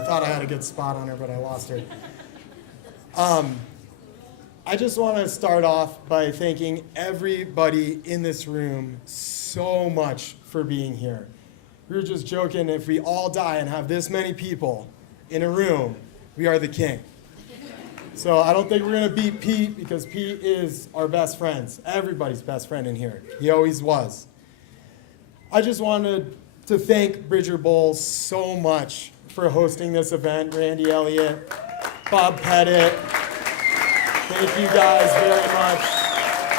I thought I had a good spot on her, but I lost her. I just want to start off by thanking everybody in this room so much for being here. We were just joking, if we all die and have this many people in a room, we are the king. So I don't think we're going to beat Pete, because Pete is our best friends, everybody's best friend in here. He always was. I just wanted to thank Bridger Bowles so much for hosting this event. Randy Elliott, Bob Pettit. Thank you guys very much.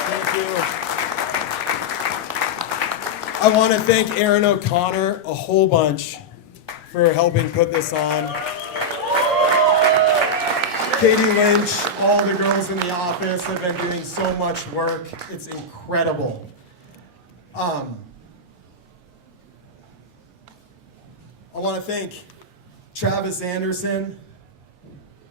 Thank you. I want to thank Aaron O'Connor a whole bunch for helping put this on. Katie Lynch, all the girls in the office have been doing so much work. It's incredible. I want to thank Travis Anderson.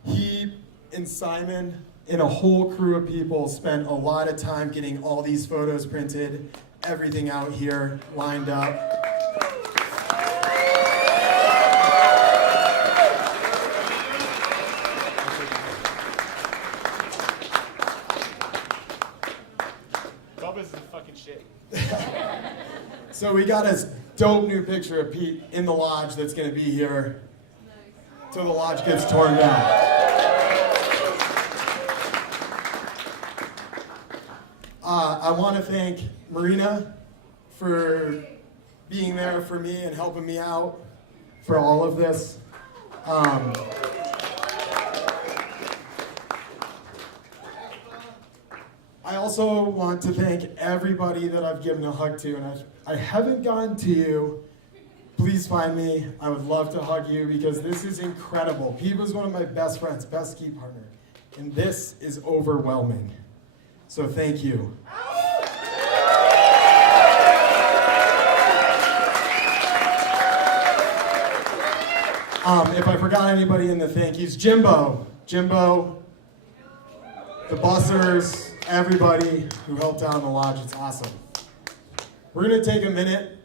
He and Simon and a whole crew of people spent a lot of time getting all these photos printed, everything out here lined up. Bubba's in fucking shape. So we got a dope new picture of Pete in the lodge that's going to be here till the lodge gets torn down. I want to thank Marina for being there for me and helping me out for all of this. I also want to thank everybody that I've given a hug to, and I haven't gotten to you. Please find me. I would love to hug you, because this is incredible. Pete was one of my best friends, best ski partner, and this is overwhelming. So thank you. If I forgot anybody in the thank yous, Jimbo, the bussers, everybody who helped out in the lodge, it's awesome. We're gonna take a minute,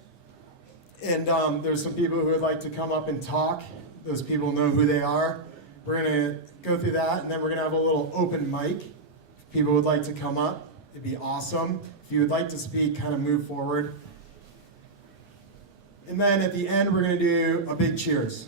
and there's some people who would like to come up and talk. Those people know who they are. We're gonna go through that, and then we're gonna have a little open mic. If people would like to come up, it'd be awesome. If you would like to speak, kind of move forward. And then at the end, we're gonna do a big cheers.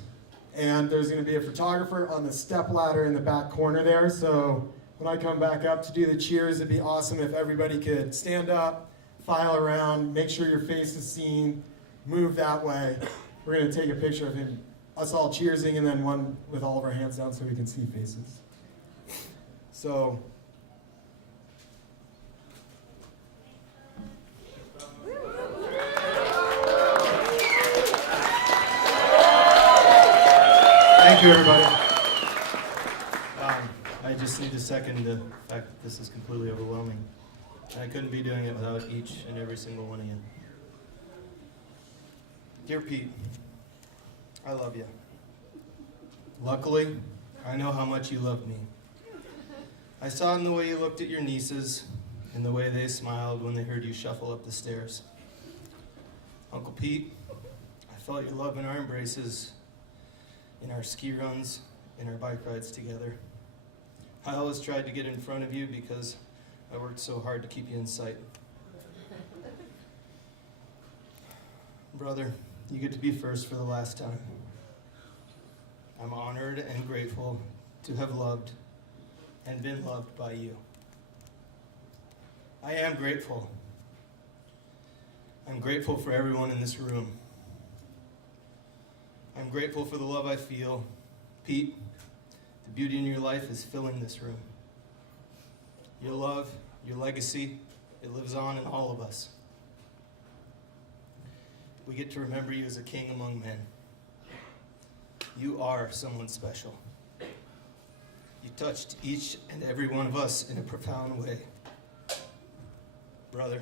And there's gonna be a photographer on the step ladder in the back corner there. So when I come back up to do the cheers, it'd be awesome if everybody could stand up, file around, make sure your face is seen, move that way. We're gonna take a picture of him, us all cheersing, and then one with all of our hands down so we can see faces. So. Thank you, everybody. I just need to second the fact that this is completely overwhelming. And I couldn't be doing it without each and every single one of you. Dear Pete, I love you. Luckily, I know how much you loved me. I saw it in the way you looked at your nieces, in the way they smiled when they heard you shuffle up the stairs. Uncle Pete, I felt your love in our embraces, in our ski runs, in our bike rides together. I always tried to get in front of you because I worked so hard to keep you in sight. Brother, you get to be first for the last time. I'm honored and grateful to have loved and been loved by you. I am grateful. I'm grateful for everyone in this room. I'm grateful for the love I feel. Pete, the beauty in your life is filling this room. Your love, your legacy, it lives on in all of us. We get to remember you as a king among men. You are someone special. You touched each and every one of us in a profound way. Brother,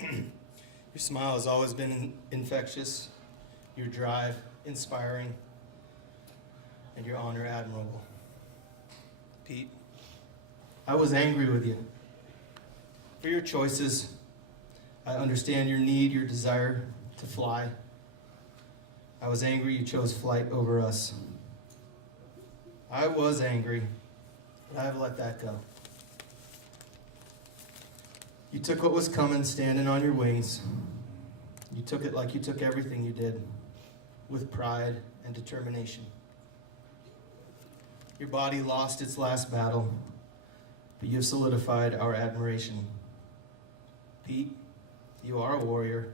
your smile has always been infectious, your drive inspiring, and your honor admirable. Pete, I was angry with you for your choices. I understand your need, your desire to fly. I was angry you chose flight over us. I was angry, but I've let that go. You took what was coming, standing on your wings. You took it like you took everything you did, with pride and determination. Your body lost its last battle, but you've solidified our admiration. Pete, you are a warrior.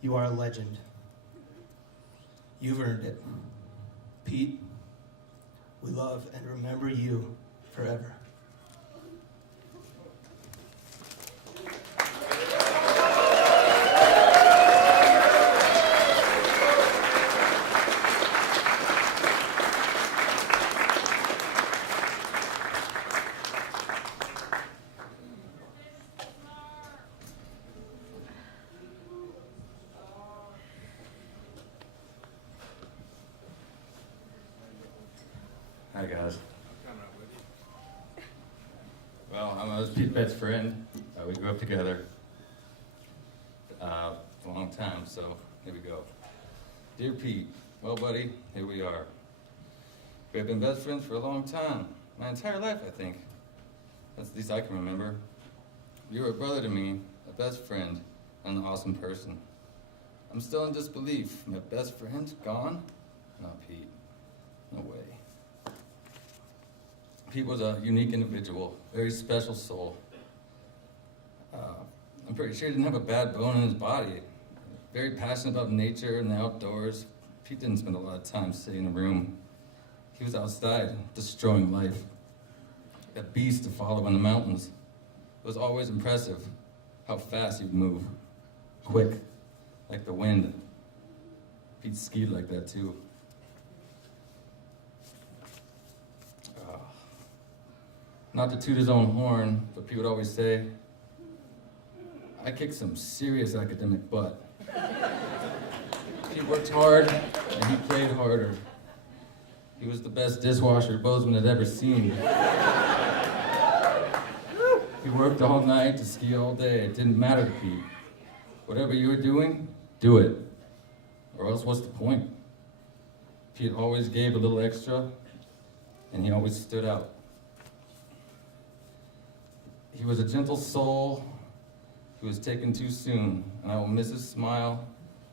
You are a legend. You've earned it. Pete, we love and remember you forever. Hi guys. Well, I was Pete's best friend. We grew up together for a long time, so here we go. Dear Pete, well buddy, here we are. We have been best friends for a long time, my entire life I think. That's the least I can remember. You were a brother to me, a best friend, and an awesome person. I'm still in disbelief. My best friend gone? No, Pete, no way. Pete was a unique individual, very special soul. I'm pretty sure he didn't have a bad bone in his body. Very passionate about nature and the outdoors. Pete didn't spend a lot of time sitting in a room. He was outside, destroying life. A beast to follow in the mountains. It was always impressive how fast he'd move. Quick, like the wind. Pete skied like that too. Not to toot his own horn, but Pete would always say, I kicked some serious academic butt. He worked hard, and he played harder. He was the best dishwasher Bozeman had ever seen. He worked all night to ski all day. It didn't matter to Pete. Whatever you were doing, do it. Or else what's the point? Pete always gave a little extra, and he always stood out. He was a gentle soul who was taken too soon, and I will miss his smile,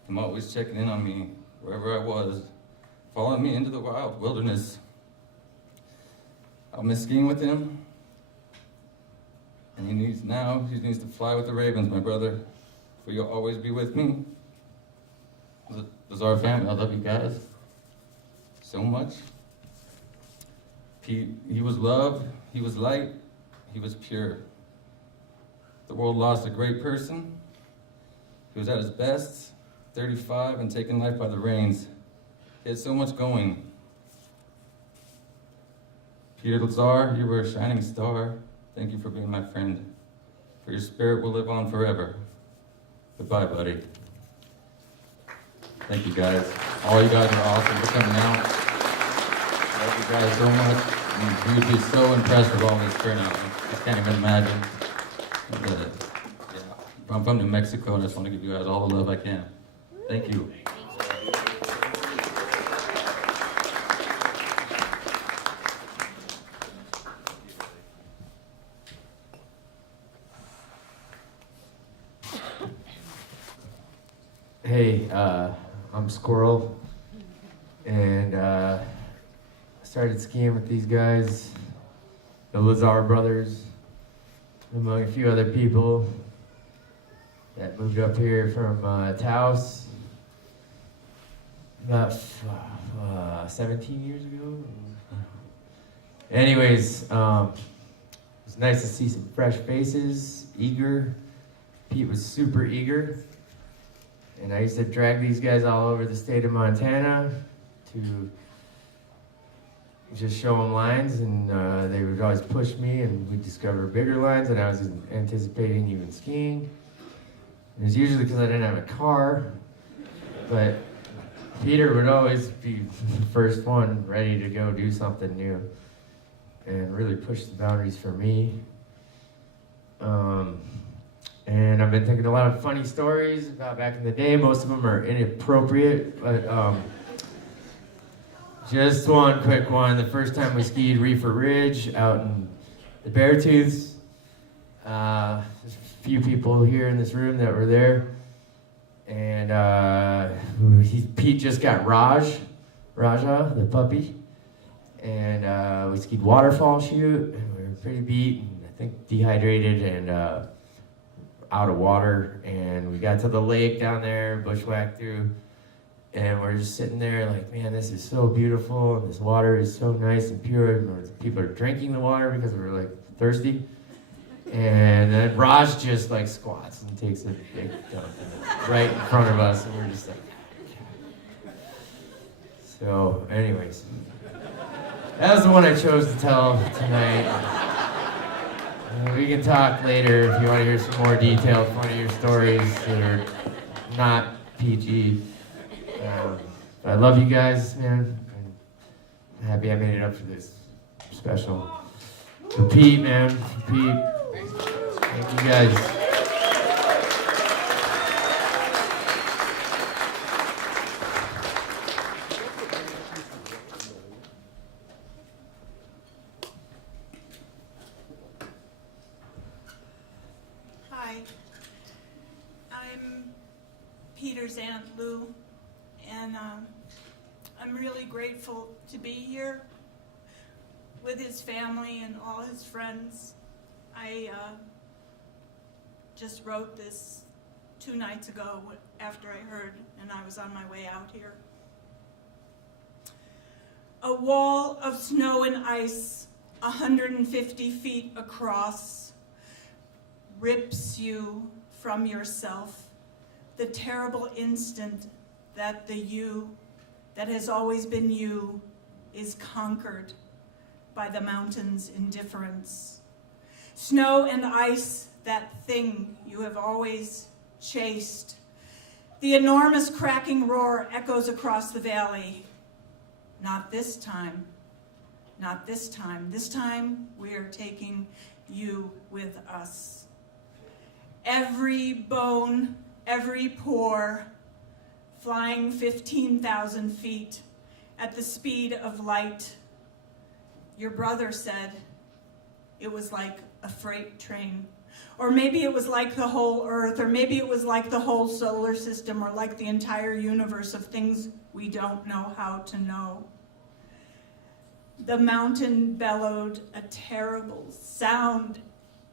him always checking in on me wherever I was, following me into the wild wilderness. I'll miss skiing with him, and he needs to fly with the ravens, my brother, for you'll always be with me. Lazar family, I love you guys so much. Pete, he was love, he was light, he was pure. The world lost a great person. He was at his best, 35 and taking life by the reins. He had so much going. Peter Lazar, you were a shining star. Thank you for being my friend. For your spirit will live on forever. Goodbye, buddy. Thank you guys. All you guys are awesome for coming out. Love you guys so much. And you'd be so impressed with all this turnout. I just can't even imagine. I'm from New Mexico, and I just want to give you guys all the love I can. Thank you. Hey, I'm Squirrel, and I started skiing with these guys, the Lazar brothers, among a few other people that moved up here from Taos about 17 years ago. Anyways, it was nice to see some fresh faces, eager. Pete was super eager. And I used to drag these guys all over the state of Montana to just show them lines, and they would always push me, and we'd discover bigger lines, and I was anticipating even skiing. It was usually because I didn't have a car, but Peter would always be the first one ready to go do something new and really push the boundaries for me. And I've been thinking a lot of funny stories about back in the day. Most of them are inappropriate, but Just one quick one. The first time we skied Reefer Ridge out in the Beartooths. There's a few people here in this room that were there. And Pete just got Raja, the puppy. And we skied waterfall shoot. And we were pretty beat, and I think dehydrated and out of water. And we got to the lake down there, bushwhacked through. And we're just sitting there like, man, this is so beautiful, and this water is so nice and pure. And people are drinking the water because we're like thirsty. And then Raj just like squats and takes a big dump right in front of us, and we're just like, so anyways, that was the one I chose to tell tonight. We can talk later if you want to hear some more detailed, funnier stories that are not PG. But I love you guys, man. I'm happy I made it up for this special. For Pete, man. For Pete. Thank you guys. Hi. I'm Peter's Aunt Lou. And I'm really grateful to be here with his family and all his friends. I just wrote this 2 nights ago after I heard, and I was on my way out here. A wall of snow and ice, 150 feet across, rips you from yourself. The terrible instant that the you, that has always been you, is conquered by the mountain's indifference. Snow and ice, that thing you have always chased. The enormous cracking roar echoes across the valley. Not this time. Not this time. This time we are taking you with us. Every bone, every pore, flying 15,000 feet at the speed of light. Your brother said it was like a freight train. Or maybe it was like the whole earth, or maybe it was like the whole solar system, or like the entire universe of things we don't know how to know. The mountain bellowed a terrible sound.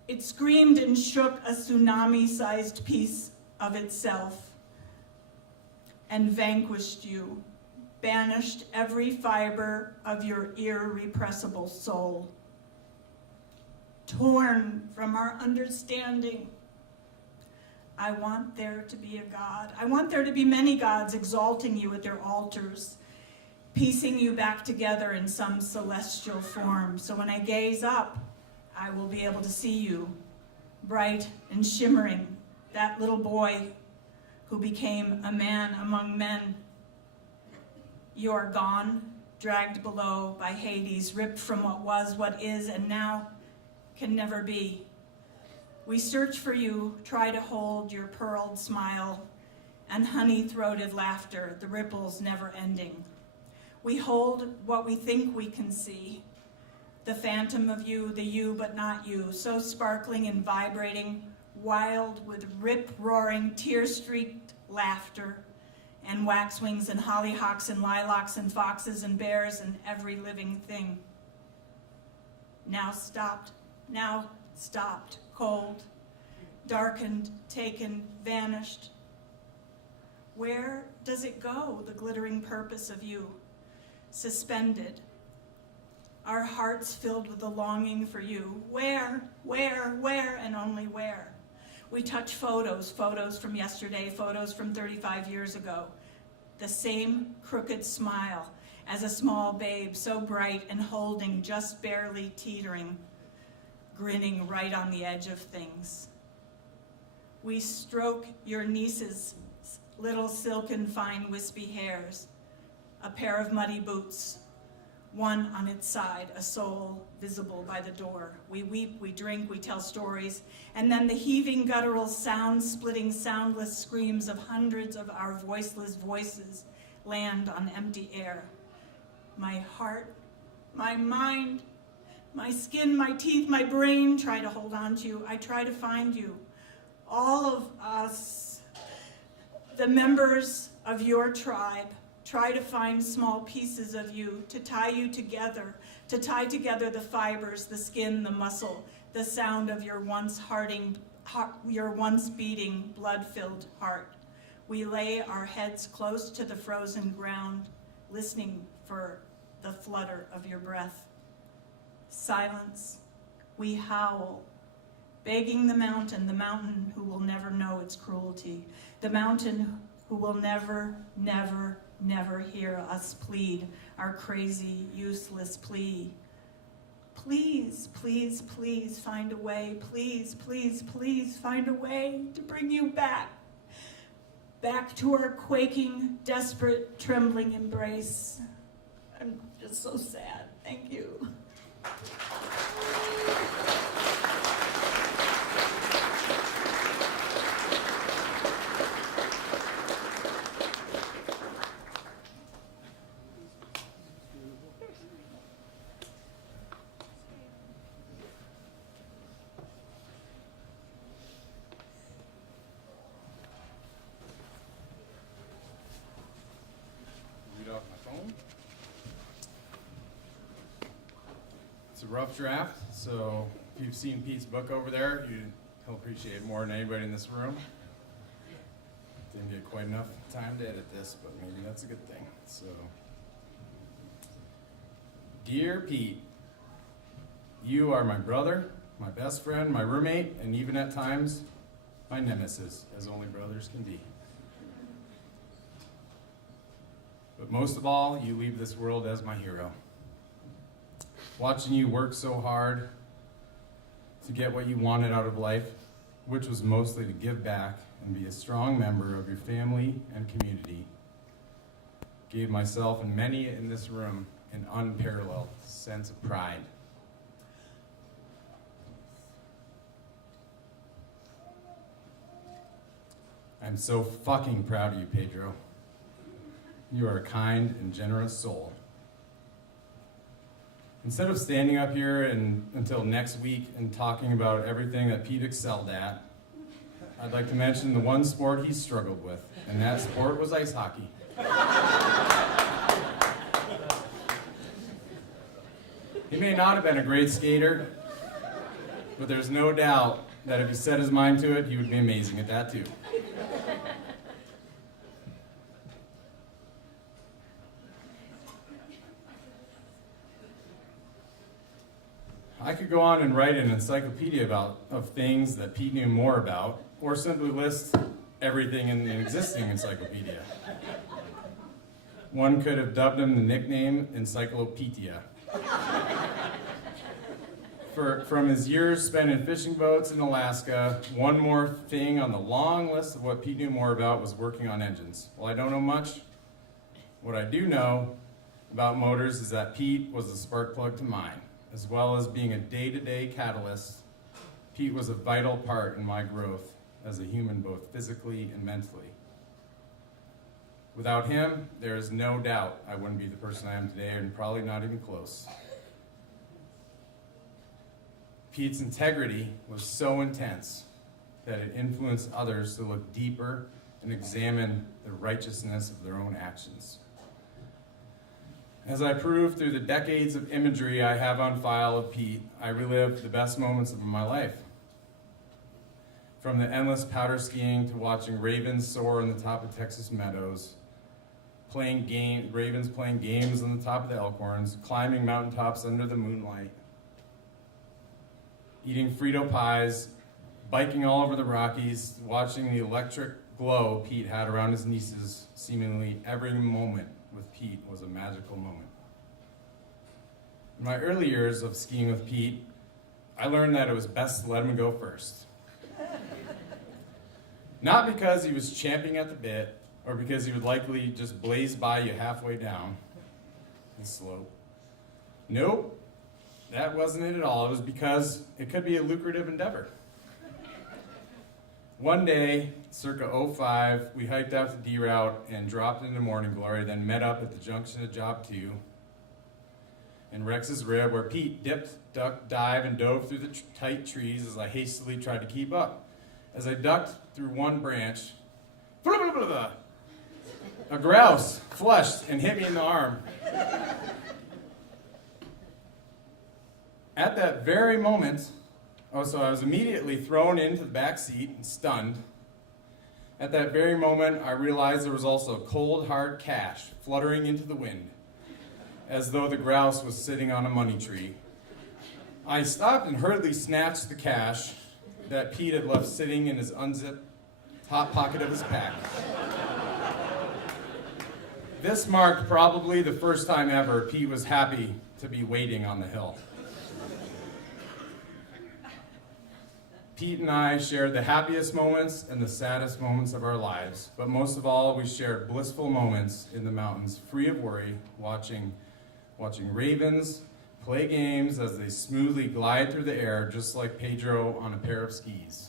It screamed and shook a tsunami-sized piece of itself, and vanquished you, banished every fiber of your irrepressible soul. Torn from our understanding, I want there to be a God. I want there to be many gods exalting you at their altars, piecing you back together in some celestial form. So when I gaze up, I will be able to see you, bright and shimmering, that little boy who became a man among men. You are gone, dragged below by Hades, ripped from what was, what is, and now can never be. We search for you, try to hold your pearled smile and honey-throated laughter, the ripples never ending. We hold what we think we can see, the phantom of you, the you but not you, so sparkling and vibrating, wild with rip-roaring, tear-streaked laughter, and waxwings and hollyhocks and lilacs and foxes and bears and every living thing. Now stopped, cold, darkened, taken, vanished. Where does it go, the glittering purpose of you? Suspended, our hearts filled with the longing for you. Where, and only where? We touch photos from yesterday, photos from 35 years ago. The same crooked smile as a small babe, so bright and holding, just barely teetering, grinning right on the edge of things. We stroke your niece's little silken fine wispy hairs, a pair of muddy boots, one on its side, a soul visible by the door. We weep, we drink, we tell stories, and then the heaving, guttural, sound-splitting, soundless screams of hundreds of our voiceless voices land on empty air. my heart, my mind, my skin, my teeth, my brain try to hold on to you. I try to find you. All of us, the members of your tribe, try to find small pieces of you to tie you together, to tie together the fibers, the skin, the muscle, the sound of your once beating, blood-filled heart. We lay our heads close to the frozen ground, listening for the flutter of your breath. Silence. We howl, begging the mountain who will never know its cruelty, the mountain who will never, never, never hear us plead our crazy, useless plea. Please, please, please find a way, please, please, please find a way to bring you back to our quaking, desperate, trembling embrace. I'm just so sad. Thank you. Read off my phone. It's a rough draft, so if you've seen Pete's book over there, he'll appreciate it more than anybody in this room. Didn't get quite enough time to edit this, but maybe that's a good thing. So, Dear Pete, you are my brother, my best friend, my roommate, and even at times, my nemesis, as only brothers can be. But most of all, you leave this world as my hero. Watching you work so hard to get what you wanted out of life, which was mostly to give back and be a strong member of your family and community, gave myself and many in this room an unparalleled sense of pride. I'm so fucking proud of you, Pedro. You are a kind and generous soul. Instead of standing up here until next week and talking about everything that Pete excelled at, I'd like to mention the one sport he struggled with, and that sport was ice hockey. He may not have been a great skater, but there's no doubt that if he set his mind to it, he would be amazing at that too. I could go on and write an encyclopedia of things that Pete knew more about, or simply list everything in the existing encyclopedia. One could have dubbed him the nickname Encyclopedia. From his years spent in fishing boats in Alaska, one more thing on the long list of what Pete knew more about was working on engines. While I don't know much, what I do know about motors is that Pete was the spark plug to mine. As well as being a day-to-day catalyst, Pete was a vital part in my growth as a human, both physically and mentally. Without him, there is no doubt I wouldn't be the person I am today, and probably not even close. Pete's integrity was so intense that it influenced others to look deeper and examine the righteousness of their own actions. As I prove through the decades of imagery I have on file of Pete, I relive the best moments of my life. From the endless powder skiing to watching ravens soar on the top of Texas meadows, ravens playing games on the top of the Elkhorns, climbing mountaintops under the moonlight, eating Frito pies, biking all over the Rockies, watching the electric glow Pete had around his nieces. Seemingly every moment with Pete was a magical moment. In my early years of skiing with Pete, I learned that it was best to let him go first. Not because he was champing at the bit, or because he would likely just blaze by you halfway down the slope. Nope, that wasn't it at all. It was because it could be a lucrative endeavor. One day, circa 05, we hiked out the D route and dropped into Morning Glory, then met up at the junction of Job 2, and Rex's rib, where Pete dipped, ducked, dived, and dove through the tight trees as I hastily tried to keep up. As I ducked through one branch, a grouse flushed and hit me in the arm. At that very moment, so I was immediately thrown into the back seat and stunned. At that very moment, I realized there was also cold, hard cash fluttering into the wind, as though the grouse was sitting on a money tree. I stopped and hurriedly snatched the cash that Pete had left sitting in his unzipped top pocket of his pack. This marked probably the first time ever Pete was happy to be waiting on the hill. Pete and I shared the happiest moments and the saddest moments of our lives, but most of all, we shared blissful moments in the mountains, free of worry, watching ravens play games as they smoothly glide through the air, just like Pedro on a pair of skis.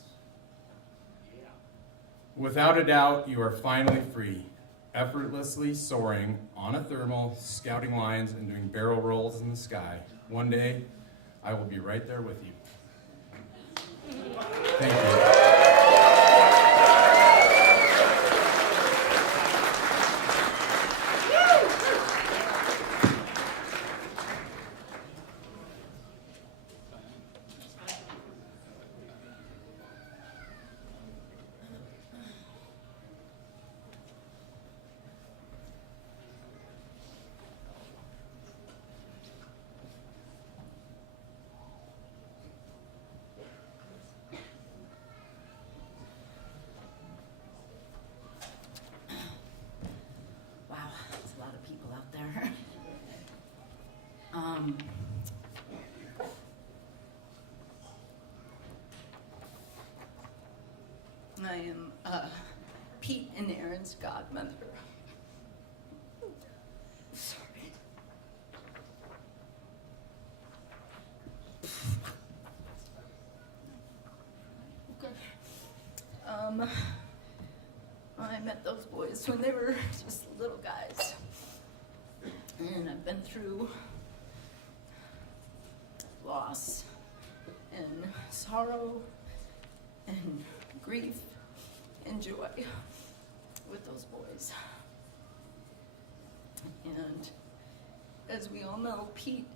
Without a doubt, you are finally free, effortlessly soaring on a thermal, scouting lines, and doing barrel rolls in the sky. One day, I will be right there with you. Thank you. I am Pete and Erin's godmother. Sorry. Okay. I met those boys when they were just little guys. And I've been through loss and sorrow and grief and joy with those boys. And as we all know, Pete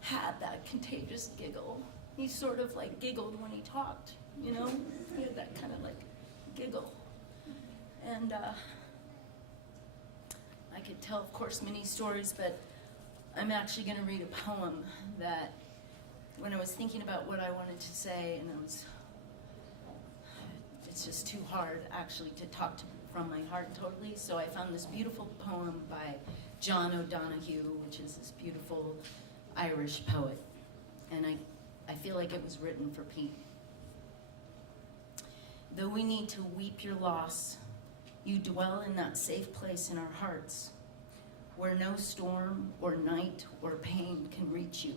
had that contagious giggle. He sort of like giggled when he talked, you know? He had that kind of like giggle. And I could tell, of course, many stories, but I'm actually gonna read a poem that when I was thinking about what I wanted to say, and it's just too hard actually to talk from my heart totally, so I found this beautiful poem by John O'Donoghue, which is this beautiful Irish poet, and I feel like it was written for Pete. Though we need to weep your loss, you dwell in that safe place in our hearts, where no storm or night or pain can reach you.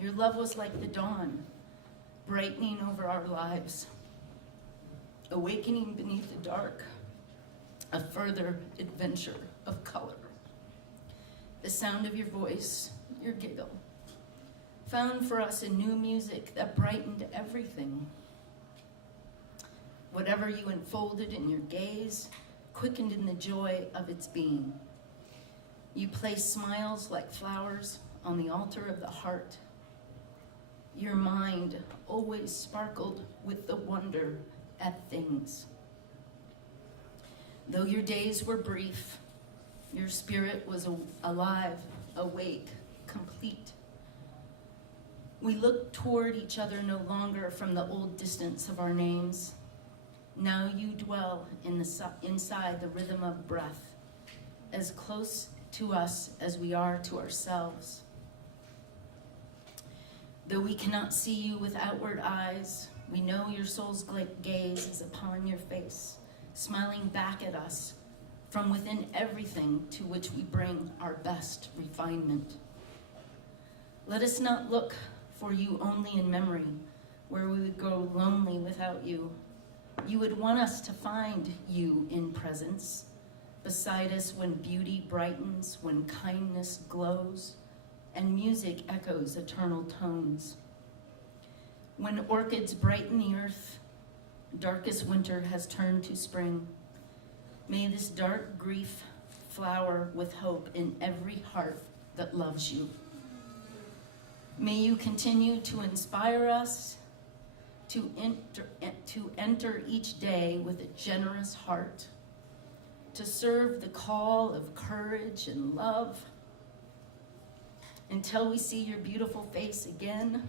Your love was like the dawn, brightening over our lives, awakening beneath the dark, a further adventure of color. The sound of your voice, your giggle, found for us a new music that brightened everything. Whatever you enfolded in your gaze, quickened in the joy of its being. You placed smiles like flowers on the altar of the heart. Your mind always sparkled with the wonder at things. Though your days were brief, your spirit was alive, awake, complete. We looked toward each other no longer from the old distance of our names. Now you dwell inside the rhythm of breath, as close to us as we are to ourselves. Though we cannot see you with outward eyes, we know your soul's gaze is upon your face, smiling back at us from within everything to which we bring our best refinement. Let us not look for you only in memory, where we would grow lonely without you. You would want us to find you in presence, beside us when beauty brightens, when kindness glows, and music echoes eternal tones. When orchids brighten the earth, darkest winter has turned to spring. May this dark grief flower with hope in every heart that loves you. May you continue to inspire us to enter each day with a generous heart, to serve the call of courage and love. Until we see your beautiful face again,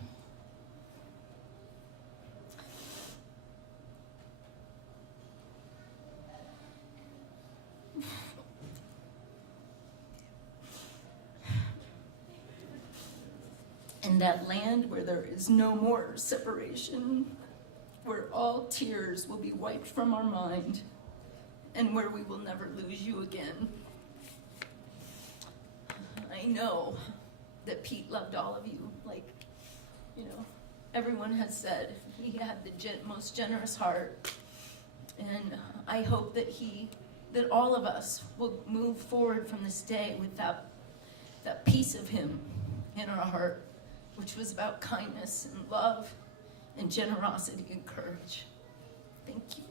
in that land where there is no more separation, where all tears will be wiped from our mind, and where we will never lose you again. I know that Pete loved all of you, like, everyone has said. He had the most generous heart, and I hope that all of us will move forward from this day with that piece of him in our heart, which was about kindness and love and generosity and courage. Thank you.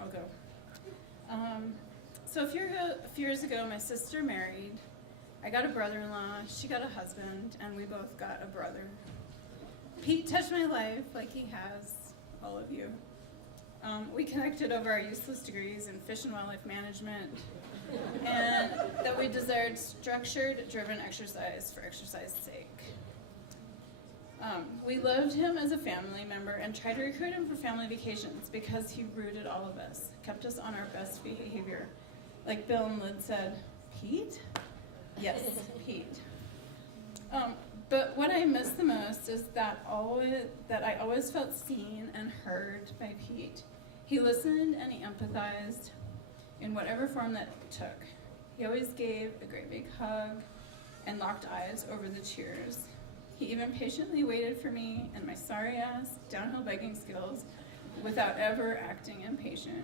I'll go. So a few years ago, my sister married. I got a brother-in-law, she got a husband, and we both got a brother. Pete touched my life like he has all of you. We connected over our useless degrees in fish and wildlife management, and that we desired structured, driven exercise for exercise's sake. We loved him as a family member and tried to recruit him for family vacations because he rooted all of us, kept us on our best behavior. Like Bill and Lyd said, Pete? Yes, Pete. But what I miss the most is that I always felt seen and heard by Pete. He listened and he empathized in whatever form that took. He always gave a great big hug and locked eyes over the tears. He even patiently waited for me and my sorry-ass downhill biking skills without ever acting impatient.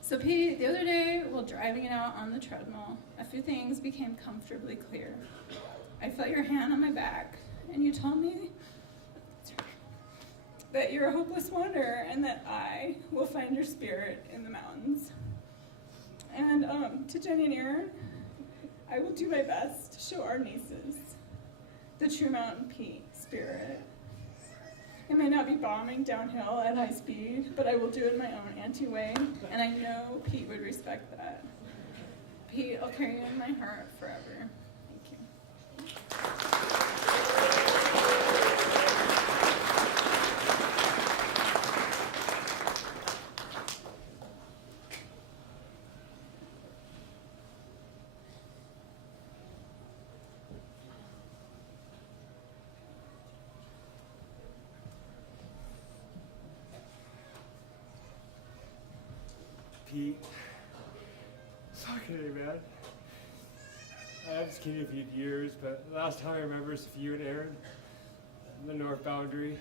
So Pete, the other day, while driving it out on the treadmill, a few things became comfortably clear. I felt your hand on my back, and you told me that you're a hopeless wanderer and that I will find your spirit in the mountains. And to Jenny and Aaron, I will do my best to show our nieces the true Mountain Pete spirit. It may not be bombing downhill at high speed, but I will do it in my own anti-way, and I know Pete would respect that. Pete, I'll carry you in my heart forever. Thank you. Pete, it's okay, man. I haven't skied in a few years, but the last time I remember is for you and Aaron on the north boundary.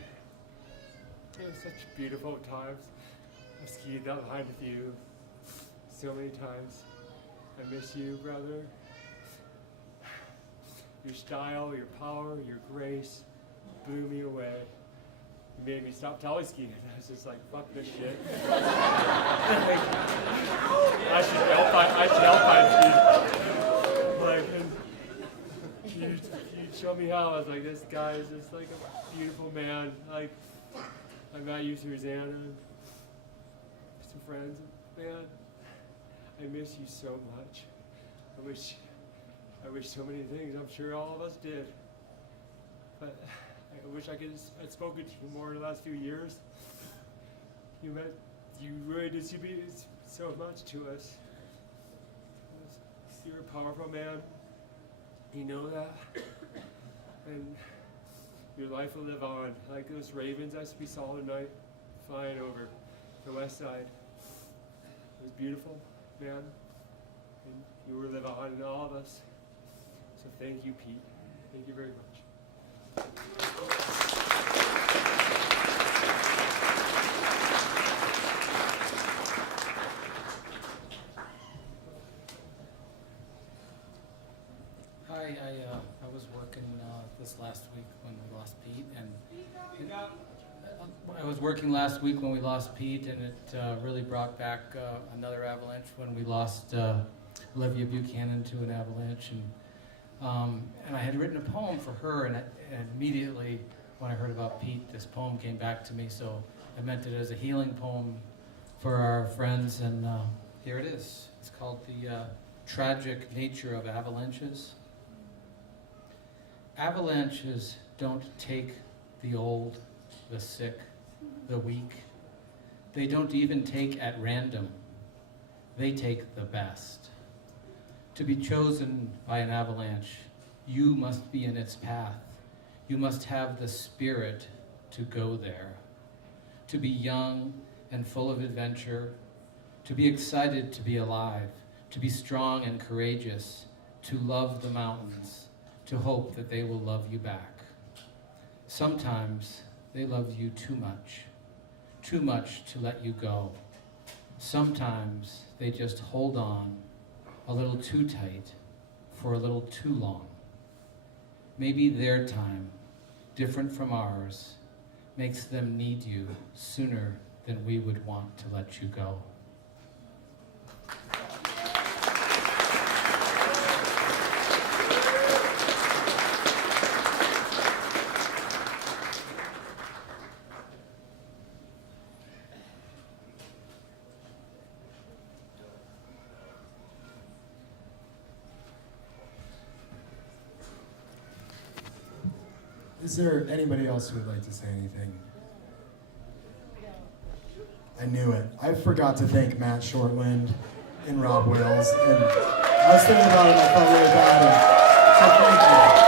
It was such beautiful times. I've skied that behind with you so many times. I miss you, brother. Your style, your power, your grace blew me away. You made me stop tally skiing. I was just like, fuck this shit. I should alpine ski. Like, and you showed me how. I was like, this guy is just like a beautiful man. Like, I met you through Xana and some friends. Man, I miss you so much. I wish so many things. I'm sure all of us did. But I wish I could have spoken to you more in the last few years. You really distributed so much to us. You're a powerful man. You know that. And your life will live on. Like those ravens we saw tonight flying over the west side. It was beautiful, man. And you will live on in all of us. So thank you, Pete. Thank you very much. Hi, I was working this last week when we lost Pete, and I was working last week when we lost Pete, and it really brought back another avalanche when we lost Olivia Buchanan to an avalanche, and I had written a poem for her, and immediately when I heard about Pete, this poem came back to me, so I meant it as a healing poem for our friends, and here it is. It's called The Tragic Nature of Avalanches. Avalanches don't take the old, the sick, the weak. They don't even take at random. They take the best. To be chosen by an avalanche, you must be in its path. You must have the spirit to go there. To be young and full of adventure. To be excited to be alive. To be strong and courageous. To love the mountains. To hope that they will love you back. Sometimes they love you too much to let you go. Sometimes they just hold on a little too tight for a little too long. Maybe their time, different from ours, makes them need you sooner than we would want to let you go. Is there anybody else who would like to say anything? I knew it. I forgot to thank Matt Shortland and Rob Wills. And I was thinking about it and I felt really bad. So thank you.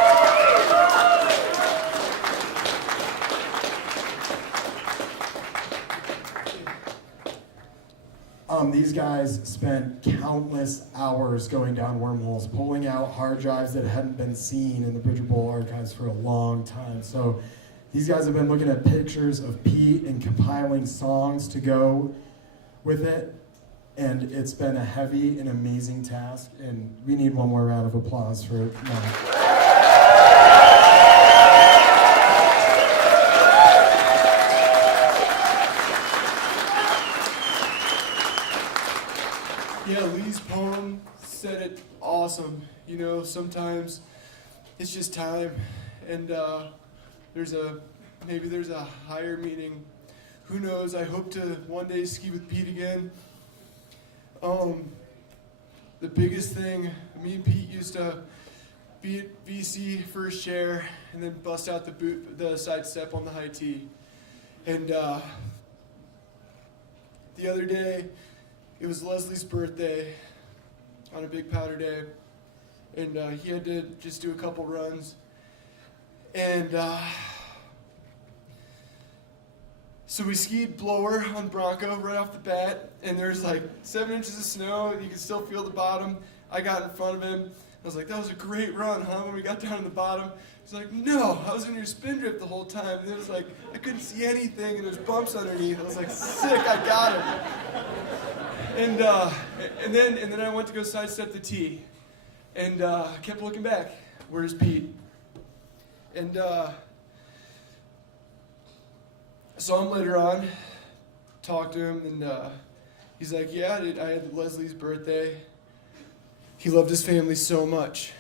These guys spent countless hours going down wormholes, pulling out hard drives that hadn't been seen in the Bridger Bowl archives for a long time. So these guys have been looking at pictures of Pete and compiling songs to go with it. And it's been a heavy and amazing task. And we need one more round of applause for Matt. Yeah, Lee's poem said it awesome. You know, sometimes it's just time, and maybe there's a higher meaning. Who knows? I hope to one day ski with Pete again. The biggest thing, me and Pete used to be at VC first chair and then bust out the side step on the high tee. And the other day, it was Leslie's birthday on a big powder day, and he had to just do a couple runs. And so we skied blower on Bronco right off the bat, and there's like 7 inches of snow, and you can still feel the bottom. I got in front of him. I was like, that was a great run, huh? When we got down to the bottom. He's like, no, I was in your spin drift the whole time. And it was like, I couldn't see anything, and there's bumps underneath. I was like, sick, I got him. And then I went to go sidestep the tee. And I kept looking back. Where's Pete? And saw him later on, talked to him, and he's like, yeah, I had Leslie's birthday. He loved his family so much.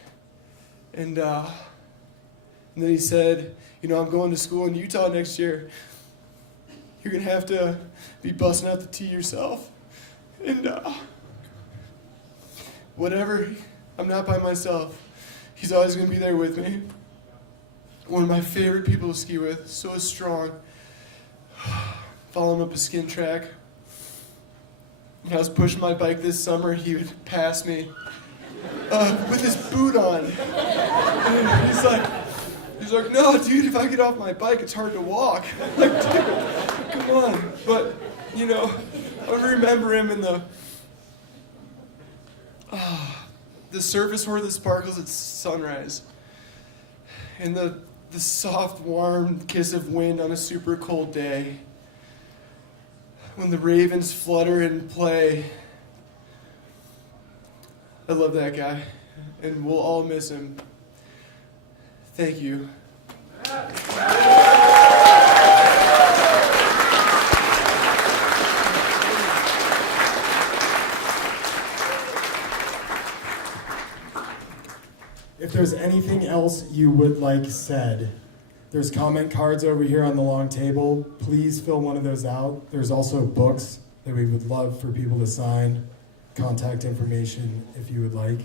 And then he said, I'm going to school in Utah next year. You're going to have to be busting out the tee yourself. And whatever, I'm not by myself. He's always going to be there with me. One of my favorite people to ski with, so strong. Following up a skin track. When I was pushing my bike this summer, he would pass me with his boot on. And he's like, no, dude, if I get off my bike, it's hard to walk. I'm like, dude, come on. But, I remember him in the surface where the sparkles at sunrise. And the soft, warm kiss of wind on a super cold day. When the ravens flutter and play. I love that guy, and we'll all miss him. Thank you. If there's anything else you would like said, there's comment cards over here on the long table. Please fill one of those out. There's also books that we would love for people to sign, contact information if you would like.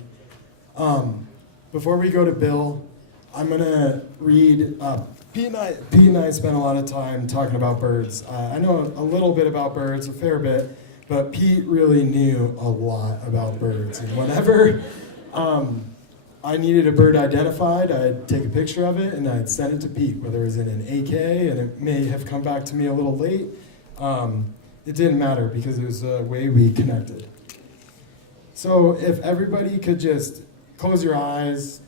Before we go to Bill, I'm gonna read, Pete and I spent a lot of time talking about birds. I know a little bit about birds, a fair bit, but Pete really knew a lot about birds. And whenever I needed a bird identified, I'd take a picture of it and I'd send it to Pete, whether it was in an AK, and it may have come back to me a little late. It didn't matter because it was the way we connected. So if everybody could just close your eyes,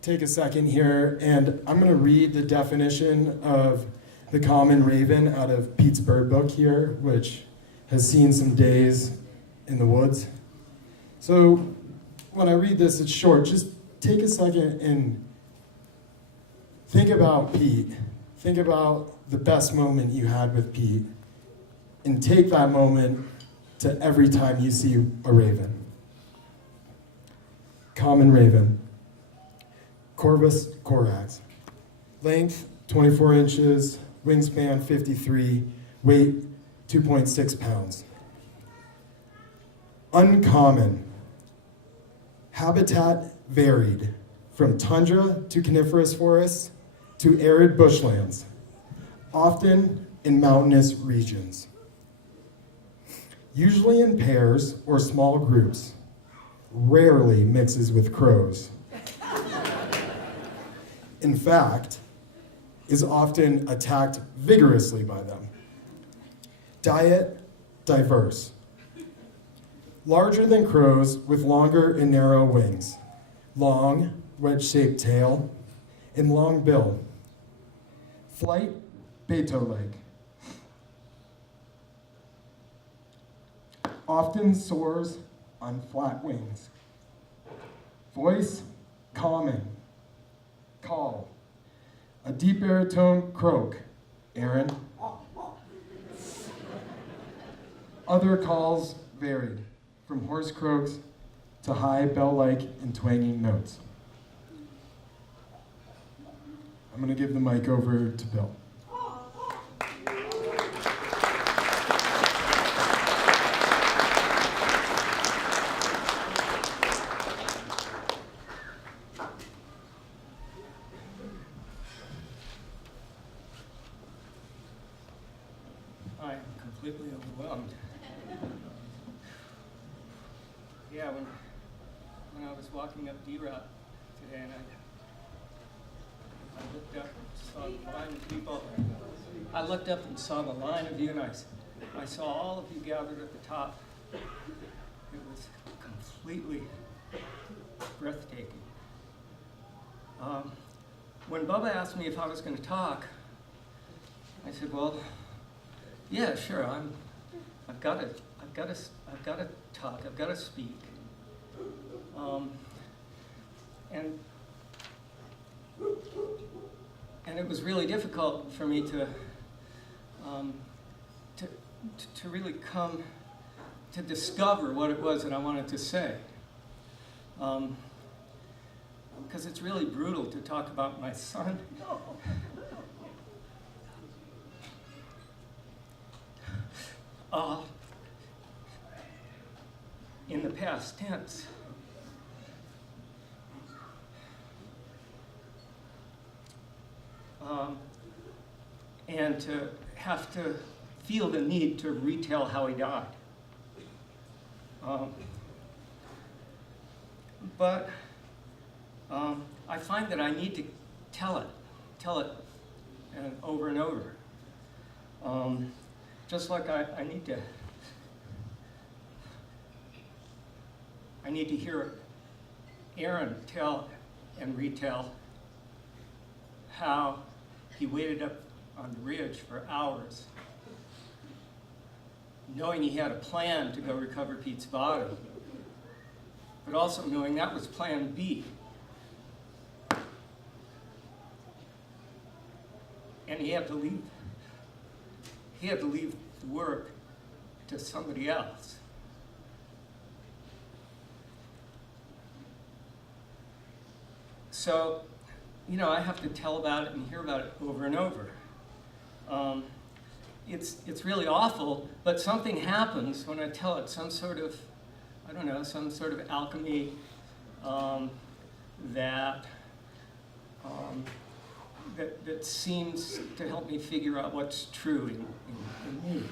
take a second here, and I'm going to read the definition of the common raven out of Pete's bird book here, which has seen some days in the woods. So when I read this, it's short. Just take a second and think about Pete. Think about the best moment you had with Pete, and take that moment to every time you see a raven. Common raven, Corvus corax. Length 24 inches, wingspan 53, weight 2.6 pounds. Uncommon, habitat varied from tundra to coniferous forests to arid bushlands, often in mountainous regions. Usually in pairs or small groups, rarely mixes with crows. In fact, is often attacked vigorously by them. Diet, diverse. Larger than crows with longer and narrow wings, long, wedge-shaped tail, and long bill. Flight, Beto-like. Often soars on flat wings. Voice, common. Call, a deep baritone croak, Aaron. Other calls varied, from hoarse croaks to high bell-like and twanging notes. I'm going to give the mic over to Bill. I'm completely overwhelmed. Yeah, when I was walking up D-Route today and I looked up and saw the line of people. I looked up and saw the line of you, and I saw all of you gathered at the top. It was completely breathtaking. when Bubba asked me if I was going to talk, I said, well, yeah, sure, I've got to talk, I've got to speak. And it was really difficult for me to really come to discover what it was that I wanted to say. Because it's really brutal to talk about my son. In the past tense. And to have to feel the need to retell how he died. But I find that I need to tell it over and over. Just like I need to hear Aaron tell and retell how he waited up on the ridge for hours, knowing he had a plan to go recover Pete's body, but also knowing that was plan B. And he had to leave. He had to leave the work to somebody else. So, you know, I have to tell about it and hear about it over and over. It's really awful, but something happens when I tell it, some sort of, I don't know, some sort of alchemy that seems to help me figure out what's true in me.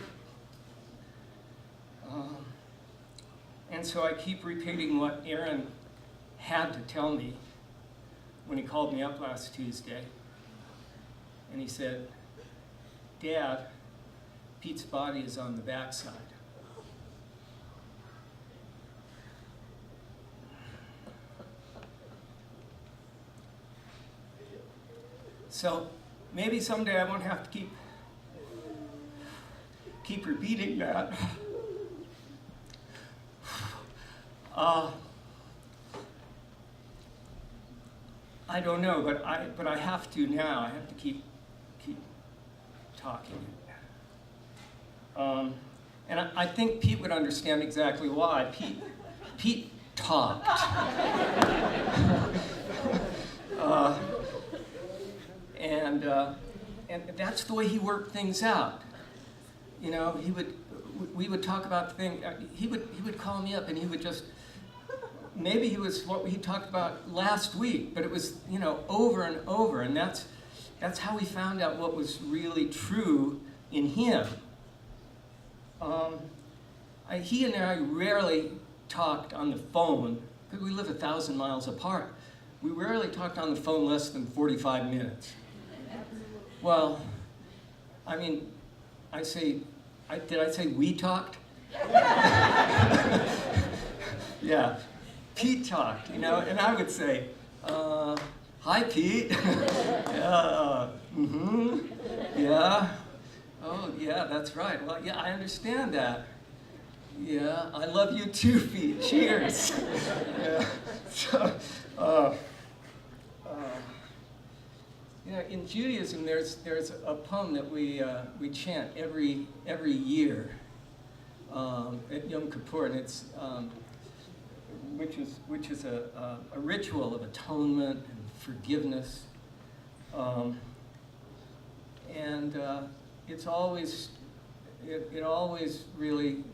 And so I keep repeating what Aaron had to tell me when he called me up last Tuesday. And he said, Dad, Pete's body is on the backside. So maybe someday I won't have to keep repeating that. I don't know, but I have to now. I have to keep talking. And I think Pete would understand exactly why. Pete talked. And that's the way he worked things out. You know, we would talk about things. He would call me up and he would just. Maybe he was what he talked about last week, but it was, you know, over and over, and that's how we found out what was really true in him. He and I rarely talked on the phone, because we live 1,000 miles apart. We rarely talked on the phone less than 45 minutes. Well, I mean, did I say we talked? Yeah. Pete talked, you know, and I would say, hi, Pete. Yeah, yeah. Oh, yeah, that's right. Well, yeah, I understand that. Yeah, I love you too, Pete. Cheers. Yeah. So, you know, in Judaism, there's a poem that we chant every year at Yom Kippur, and it's which is a ritual of atonement and forgiveness, and it's always it always really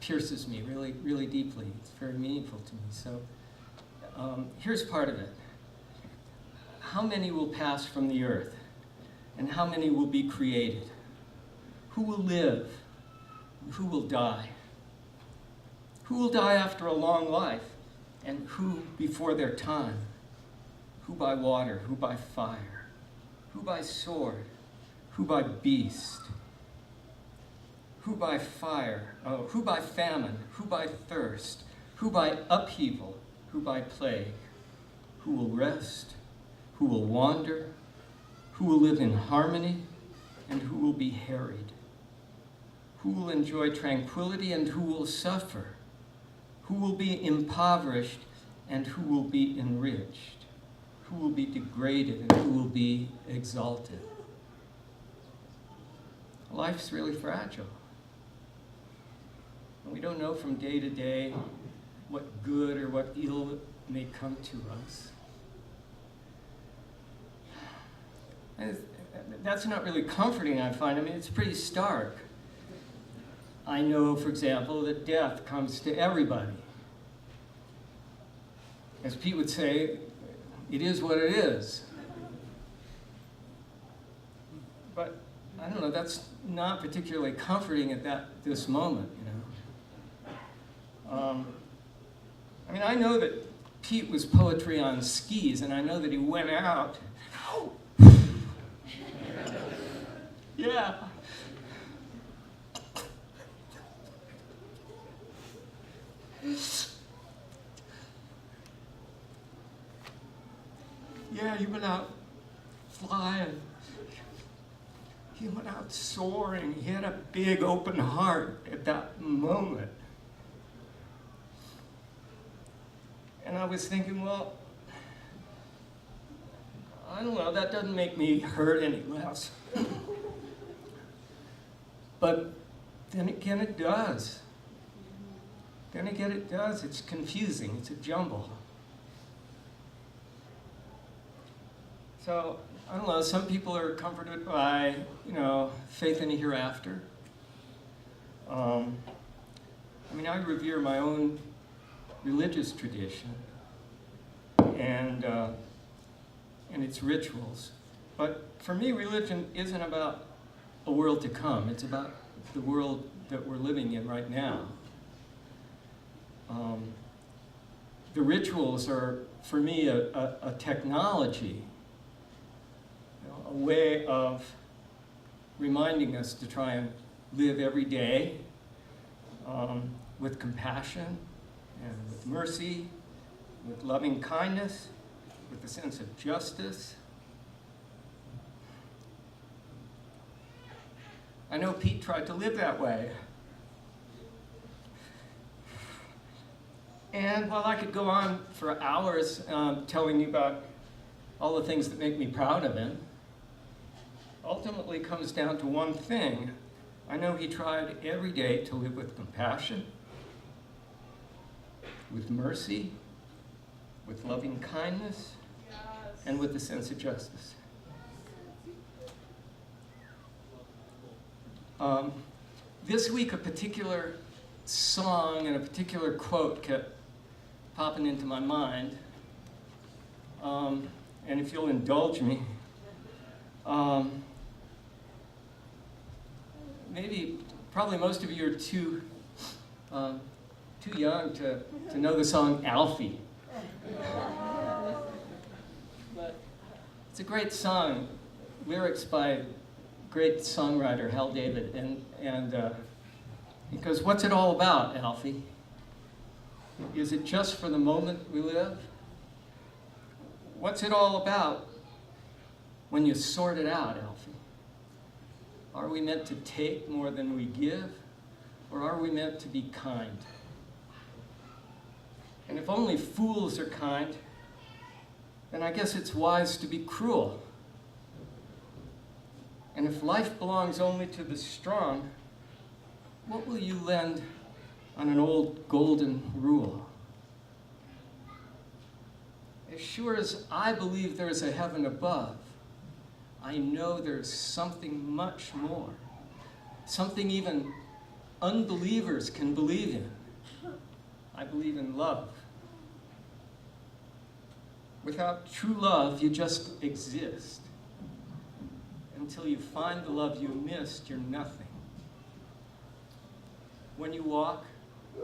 pierces me really deeply. It's very meaningful to me. So here's part of it. How many will pass from the earth, and how many will be created? Who will live? Who will die? Who will die after a long life, and who before their time? Who by water, who by fire? Who by sword? Who by beast? Who by fire? Oh, who by famine? Who by thirst? Who by upheaval? Who by plague? Who will rest? who will wander, who will live in harmony, and who will be harried, who will enjoy tranquility and who will suffer, who will be impoverished and who will be enriched, who will be degraded and who will be exalted. Life's really fragile. We don't know from day to day what good or what ill may come to us. And that's not really comforting, I find. I mean, it's pretty stark. I know, for example, that death comes to everybody. As Pete would say, it is what it is. But I don't know, that's not particularly comforting at this moment, you know. I mean, I know that Pete was poetry on skis, and I know that he went out. Yeah. Yeah, he went out flying. He went out soaring. He had a big open heart at that moment. And I was thinking, well, I don't know, that doesn't make me hurt any less. But then again, it does. Then again, it does. It's confusing. It's a jumble. So, I don't know, some people are comforted by, you know, faith in a hereafter. I mean, I revere my own religious tradition and its rituals. But for me, religion isn't about a world to come. It's about the world that we're living in right now. The rituals are, for me, a technology, you know, a way of reminding us to try and live every day with compassion and with mercy, with loving kindness, with a sense of justice. I know Pete tried to live that way. And while I could go on for hours telling you about all the things that make me proud of him, ultimately comes down to one thing. I know he tried every day to live with compassion, with mercy, with loving kindness, and with a sense of justice. This week, a particular song and a particular quote kept popping into my mind. And if you'll indulge me, probably most of you are too young to know the song Alfie. But it's a great song, lyrics by great songwriter Hal David, and he goes, "What's it all about, Alfie? Is it just for the moment we live? What's it all about when you sort it out, Alfie? Are we meant to take more than we give, or are we meant to be kind? And if only fools are kind, then I guess it's wise to be cruel. And if life belongs only to the strong, what will you lend on an old golden rule? As sure as I believe there's a heaven above, I know there's something much more, something even unbelievers can believe in. I believe in love. Without true love, you just exist. Until you find the love you missed, you're nothing. When you walk,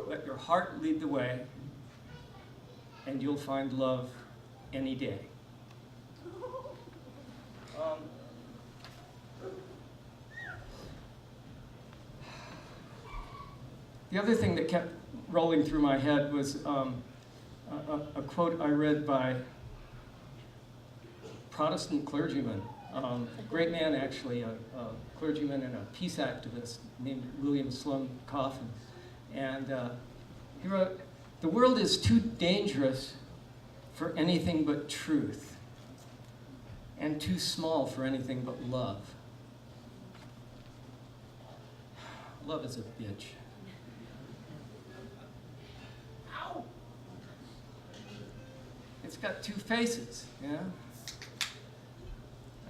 let your heart lead the way, and you'll find love any day." The other thing that kept rolling through my head was a quote I read by Protestant clergyman, great man actually, a clergyman and a peace activist named William Sloane Coffin. And he wrote, "The world is too dangerous for anything but truth, and too small for anything but love." Love is a bitch. Ow! It's got two faces, yeah?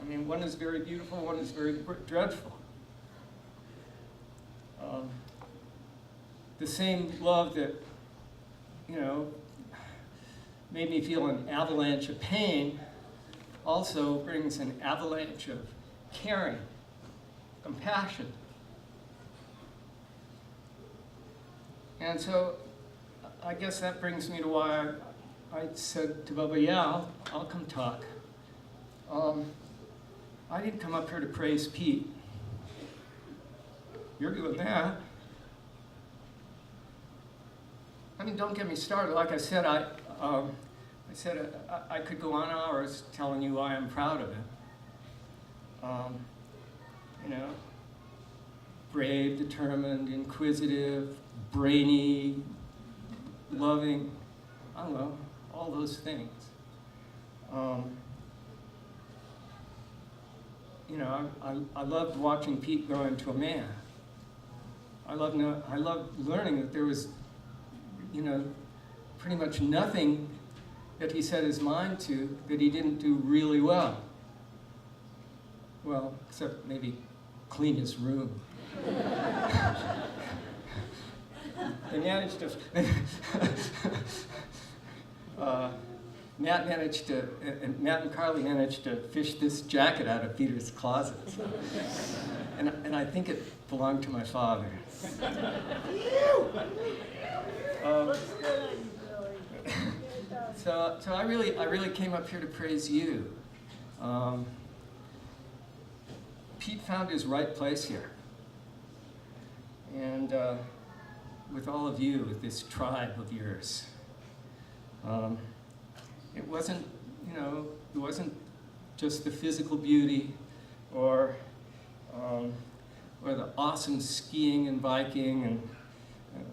I mean, one is very beautiful, one is very dreadful. The same love that, made me feel an avalanche of pain also brings an avalanche of caring, compassion. And so I guess that brings me to why I said to Bubba, yeah, I'll come talk. I didn't come up here to praise Pete. You're doing that. I mean, don't get me started. Like I said, I could go on hours telling you why I'm proud of it. Brave, determined, inquisitive, brainy, loving, I don't know, all those things. I loved watching Pete grow into a man. I loved learning that there was, pretty much nothing that he set his mind to that he didn't do really well. Well, except maybe clean his room. They managed to, Matt and Carly managed to fish this jacket out of Peter's closet. And I think it belonged to my father. So I really came up here to praise you. Pete found his right place here. And with all of you, with this tribe of yours. It wasn't just the physical beauty or the awesome skiing and biking and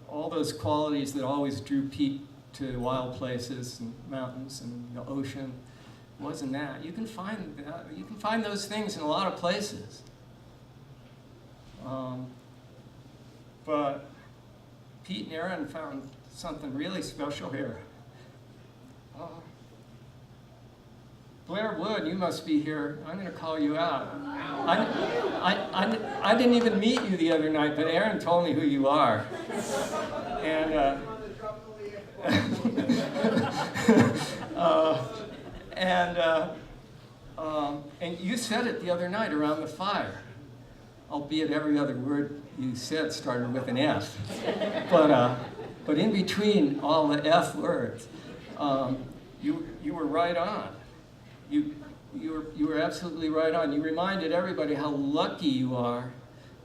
all those qualities that always drew Pete to wild places and mountains and the ocean. It wasn't that. You can find those things in a lot of places. But Pete and Aaron found something really special here. Blair Wood, you must be here. I'm going to call you out. I didn't even meet you the other night, but Aaron told me who you are. And and you said it the other night around the fire, albeit every other word you said started with an F. But in between all the F words, you were right on. You were absolutely right on. You reminded everybody how lucky you are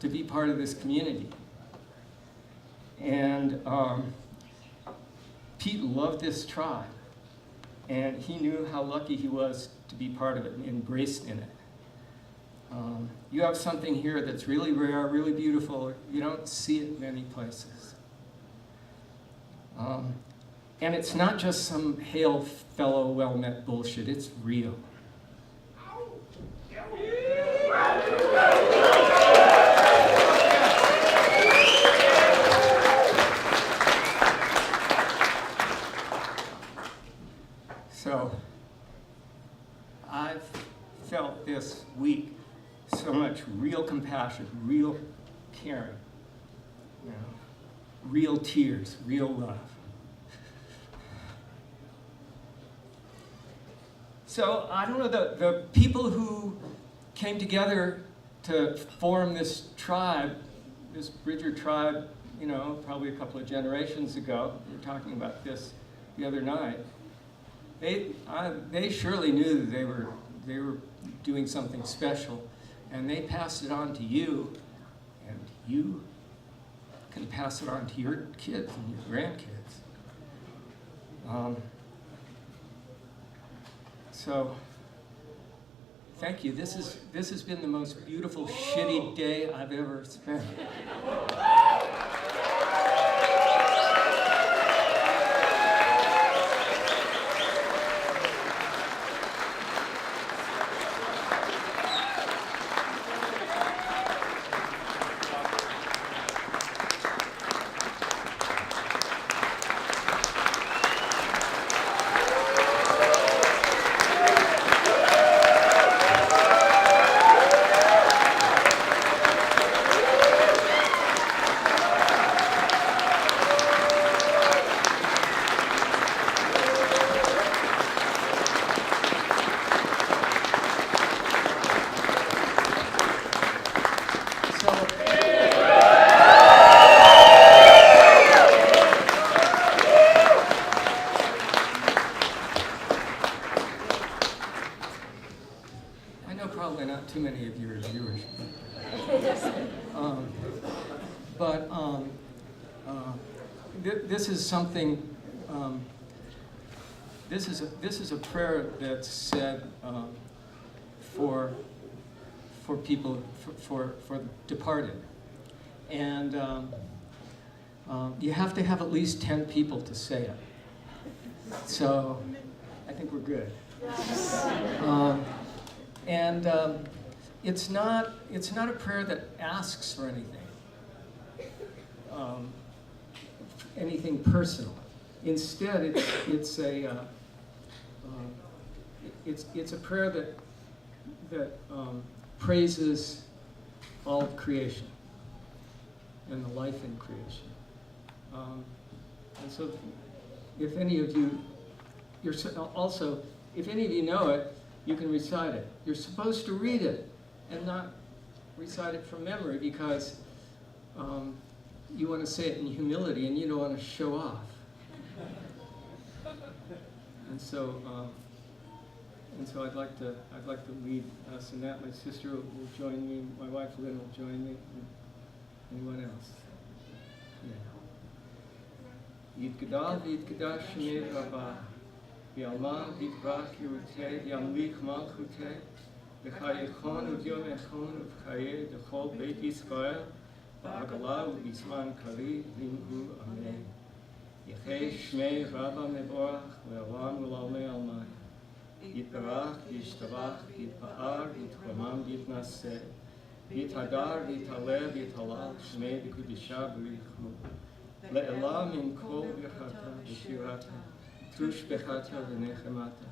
to be part of this community. And Pete loved this tribe, and he knew how lucky he was to be part of it and embraced in it. You have something here that's really rare, really beautiful. You don't see it many places. And it's not just some hail fellow well-met bullshit, it's real. So, I've felt this week so much real compassion, real caring, real tears, real love. So, I don't know, the people who came together to form this tribe, this Bridger tribe, probably a couple of generations ago, we were talking about this the other night, they surely knew that they were doing something special, and they passed it on to you, and you can pass it on to your kids and your grandkids. So Thank you. This has been the most beautiful, shitty day I've ever spent. I know probably not too many of you are viewers, this is something. This is a prayer that's said for people for departed, and you have to have at least 10 people to say it. So I think we're good. It's not a prayer that asks for anything personal. Instead, it's a prayer that praises all of creation and the life in creation. And so, if any of you, if any of you know it, you can recite it. You're supposed to read it and not recite it from memory because you want to say it in humility and you don't want to show off. And so I'd like to lead us in that. My sister will join me. My wife Lynn will join me. And anyone else? Yitgadal v'yitgadash shmei Rabah. V'yalman v'yitbrach Yerutei. V'yamlich malchutei. V'chayechon u'yom echon u'v'chayeh d'chol Beit Yisrael. V'agala u'bizman kari v'imhu amen. Yechei shmei Rabba mevorach ve'olam u'lalmei almai. Yitbarach v'yishtabach v'yitpa'ar v'yitchomam v'yitnaseh. V'yithadar v'yithaleh v'yithalal shmei v'kudisha v'yichu. Le'elam in kol v'chata v'shirata. Tush bechata v'nechemata.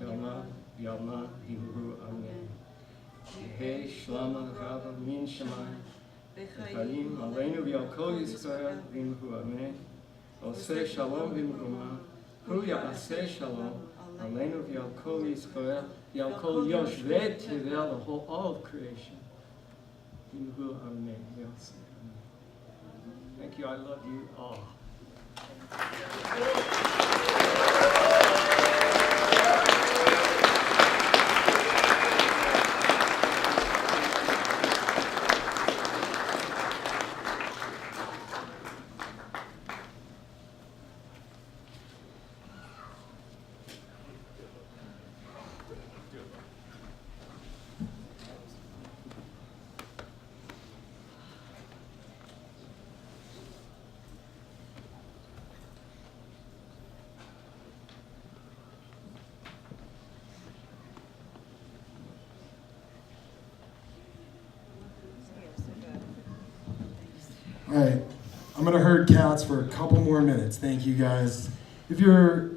Yalma v'yalma v'imhu amen. Yehei shlama Rabba min shamayim. V'chalim aleinu v'yal kol Yisrael v'imhu amen. Oseh shalom v'imruma. Hu ya'aseh shalom. Aleinu v'yal kol Yisrael. V'yal kol yoshvei tevel, all of creation. V'imhu amen. Thank you. I love you all. All right, I'm gonna herd cats for a couple more minutes. Thank you guys. If you're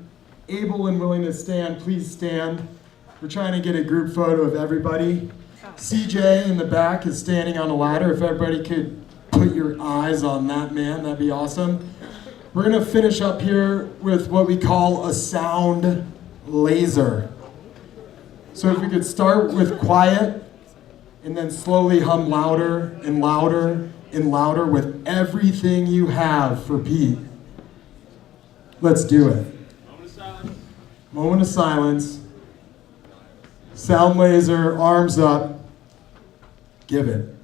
able and willing to stand, please stand. We're trying to get a group photo of everybody. CJ in the back is standing on a ladder. If everybody could put your eyes on that man, that'd be awesome. We're gonna finish up here with what we call a sound laser. So if we could start with quiet and then slowly hum louder and louder and louder with everything you have for Pete. Let's do it. Moment of silence. Sound laser, arms up. Give it.